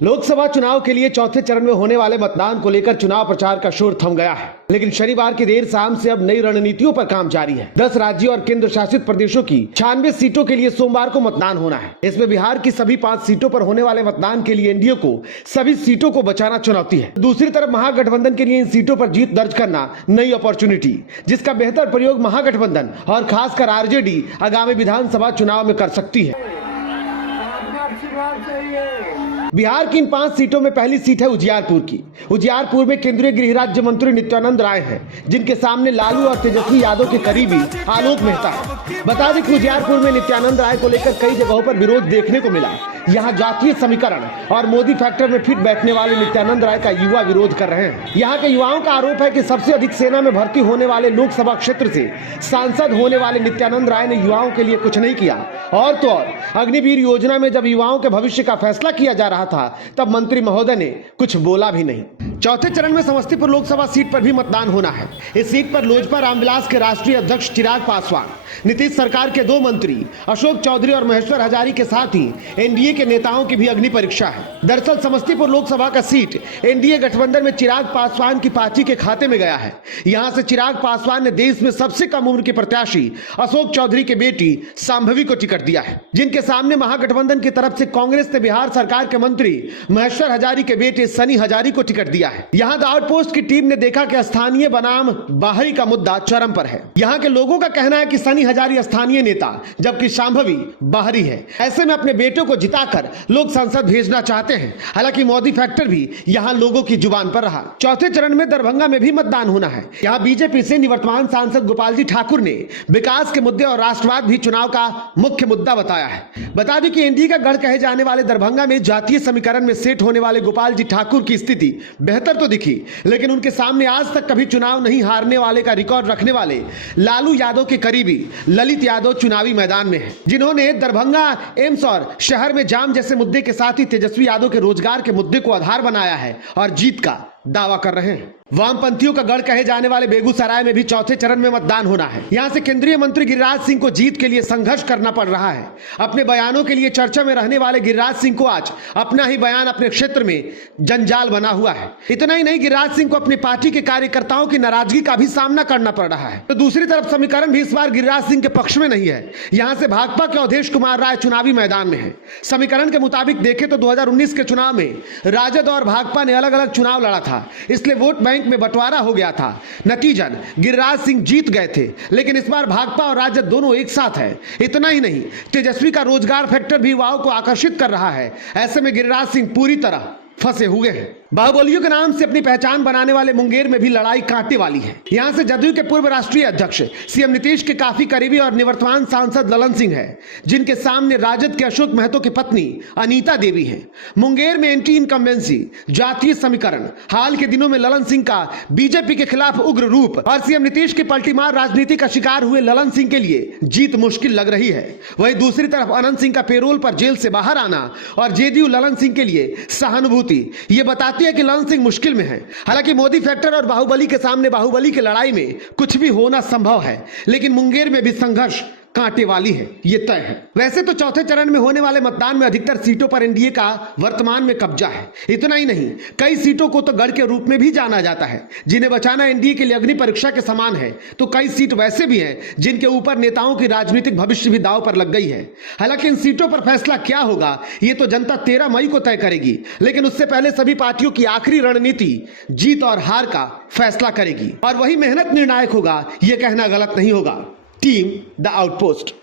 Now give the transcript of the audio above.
लोकसभा चुनाव के लिए चौथे चरण में होने वाले मतदान को लेकर चुनाव प्रचार का शोर थम गया है, लेकिन शनिवार की देर शाम से अब नई रणनीतियों पर काम जारी है। 10 राज्यों और केंद्र शासित प्रदेशों की 96 सीटों के लिए सोमवार को मतदान होना है। इसमें बिहार की सभी 5 सीटों पर होने वाले मतदान के लिए एनडीए को सभी सीटों को बचाना चुनौती है। दूसरी तरफ महागठबंधन के लिए इन सीटों पर जीत दर्ज करना नई अपॉर्चुनिटी, जिसका बेहतर प्रयोग महागठबंधन और खासकर आरजेडी आगामी विधानसभा चुनाव में कर सकती है। बिहार की इन 5 सीटों में पहली सीट है उजियारपुर की। उजियारपुर में केंद्रीय गृह राज्य मंत्री नित्यानंद राय हैं, जिनके सामने लालू और तेजस्वी यादव के करीबी आलोक मेहता है। बता दें कि उजियारपुर में नित्यानंद राय को लेकर कई जगहों पर विरोध देखने को मिला। यहाँ जातीय समीकरण और मोदी फैक्टर में फिट बैठने वाले नित्यानंद राय का युवा विरोध कर रहे हैं। यहाँ के युवाओं का आरोप है कि सबसे अधिक सेना में भर्ती होने वाले लोकसभा क्षेत्र से सांसद होने वाले नित्यानंद राय ने युवाओं के लिए कुछ नहीं किया। और तो और अग्निवीर योजना में जब युवाओं के भविष्य का फैसला किया जा रहा था, तब मंत्री महोदय ने कुछ बोला भी नहीं। चौथे चरण में समस्तीपुर लोकसभा सीट पर भी मतदान होना है। इस सीट पर लोजपा रामविलास के राष्ट्रीय अध्यक्ष चिराग पासवान, नीतीश सरकार के 2 मंत्री अशोक चौधरी और महेश्वर हजारी के साथ ही एनडीए के नेताओं की भी अग्नि परीक्षा है। दरअसल समस्तीपुर लोकसभा का सीट एनडीए गठबंधन में चिराग पासवान की पार्टी के खाते में गया है। यहां से चिराग पासवान ने देश में सबसे कम उम्र के प्रत्याशी अशोक चौधरी के बेटी सांभवी को टिकट दिया है, जिनके सामने महागठबंधन की तरफ से कांग्रेस ने बिहार सरकार के मंत्री महेश्वर हजारी के बेटे सनी हजारी को टिकट दिया है। यहाँ द आउटपोस्ट की टीम ने देखा कि स्थानीय बनाम बाहरी का मुद्दा चरम पर है। यहाँ के लोगों का कहना है कि सनी हजारी स्थानीय नेता जबकि शांभवी बाहरी है। ऐसे में अपने बेटों को जिताकर लोग संसद भेजना चाहते हैं। हालांकि मोदी फैक्टर भी यहाँ लोगों की जुबान पर रहा। चौथे चरण में दरभंगा में भी मतदान होना है। यहाँ बीजेपी से निवर्तमान सांसद गोपाल जी ठाकुर ने विकास के मुद्दे और राष्ट्रवाद भी चुनाव का मुख्य मुद्दा बताया है। बता दें कि एनडीए का गढ़ कहे जाने वाले दरभंगा में जातीय समीकरण में सेट होने वाले गोपाल जी ठाकुर की स्थिति बेहतर तो दिखी, लेकिन उनके सामने आज तक कभी चुनाव नहीं हारने वाले का रिकॉर्ड रखने वाले लालू यादव के करीबी ललित यादव चुनावी मैदान में हैं, जिन्होंने दरभंगा एम्स और शहर में जाम जैसे मुद्दे के साथ ही तेजस्वी यादव के रोजगार के मुद्दे को आधार बनाया है और जीत का दावा कर रहे हैं। वामपंथियों का गढ़ कहे जाने वाले बेगूसराय में भी चौथे चरण में मतदान होना है। यहां से केंद्रीय मंत्री गिरिराज सिंह को जीत के लिए संघर्ष करना पड़ रहा है। अपने बयानों के लिए चर्चा में रहने वाले गिरिराज सिंह को आज अपना ही बयान अपने क्षेत्र में जंजाल बना हुआ है। इतना ही नहीं, गिरिराज सिंह को अपनी पार्टी के कार्यकर्ताओं की नाराजगी का भी सामना करना पड़ रहा है। तो दूसरी तरफ समीकरण भी इस बार गिरिराज सिंह के पक्ष में नहीं है। यहाँ से भाजपा के अवधेश कुमार राय चुनावी मैदान में है। समीकरण के मुताबिक देखें तो 2019 के चुनाव में राजद और भाजपा ने अलग अलग चुनाव लड़ा था, इसलिए वोट बैंक में बंटवारा हो गया था। नतीजन गिरिराज सिंह जीत गए थे, लेकिन इस बार भाजपा और राजद दोनों एक साथ है। इतना ही नहीं, तेजस्वी का रोजगार फैक्टर भी युवाओं को आकर्षित कर रहा है। ऐसे में गिरिराज सिंह पूरी तरह फंसे हुए हैं। बाहुबलियों के नाम से अपनी पहचान बनाने वाले मुंगेर में भी लड़ाई कांटे वाली है। यहां से जदयू के पूर्व राष्ट्रीय अध्यक्ष सीएम नीतीश के काफी करीबी और निवर्तमान सांसद ललन सिंह है, जिनके सामने राजद के अशोक महतो की पत्नी अनीता देवी है। मुंगेर में एंटी इनकम्बेंसी, जातीय समीकरण, हाल के दिनों में ललन सिंह का बीजेपी के खिलाफ उग्र रूप और सीएम नीतीश की पलटीमार राजनीति का शिकार हुए ललन सिंह के लिए जीत मुश्किल लग रही है। वहीं दूसरी तरफ अनंत सिंह का पेरोल पर जेल से बाहर आना और जेडीयू ललन सिंह के लिए सहानुभूति ये बताती है कि ललन सिंह मुश्किल में है। हालांकि मोदी फैक्टर और बाहुबली के सामने बाहुबली की लड़ाई में कुछ भी होना संभव है, लेकिन मुंगेर में भी संघर्ष कांटे वाली है, ये तय है। वैसे तो चौथे चरण में होने वाले मतदान में अधिकतर सीटों पर एनडीए का वर्तमान में कब्जा है। इतना ही नहीं, कई सीटों को तो गढ़ के रूप में भी जाना जाता है, जिन्हें बचाना एनडीए के लिए अग्नि परीक्षा के समान है। तो कई सीट वैसे भी हैं जिनके ऊपर नेताओं की राजनीतिक भविष्य भी दांव पर लग गई है। हालांकि इन सीटों पर फैसला क्या होगा ये तो जनता 13 मई को तय करेगी, लेकिन उससे पहले सभी पार्टियों की आखिरी रणनीति जीत और हार का फैसला करेगी और वही मेहनत निर्णायक होगा, यह कहना गलत नहीं होगा। Team the outpost.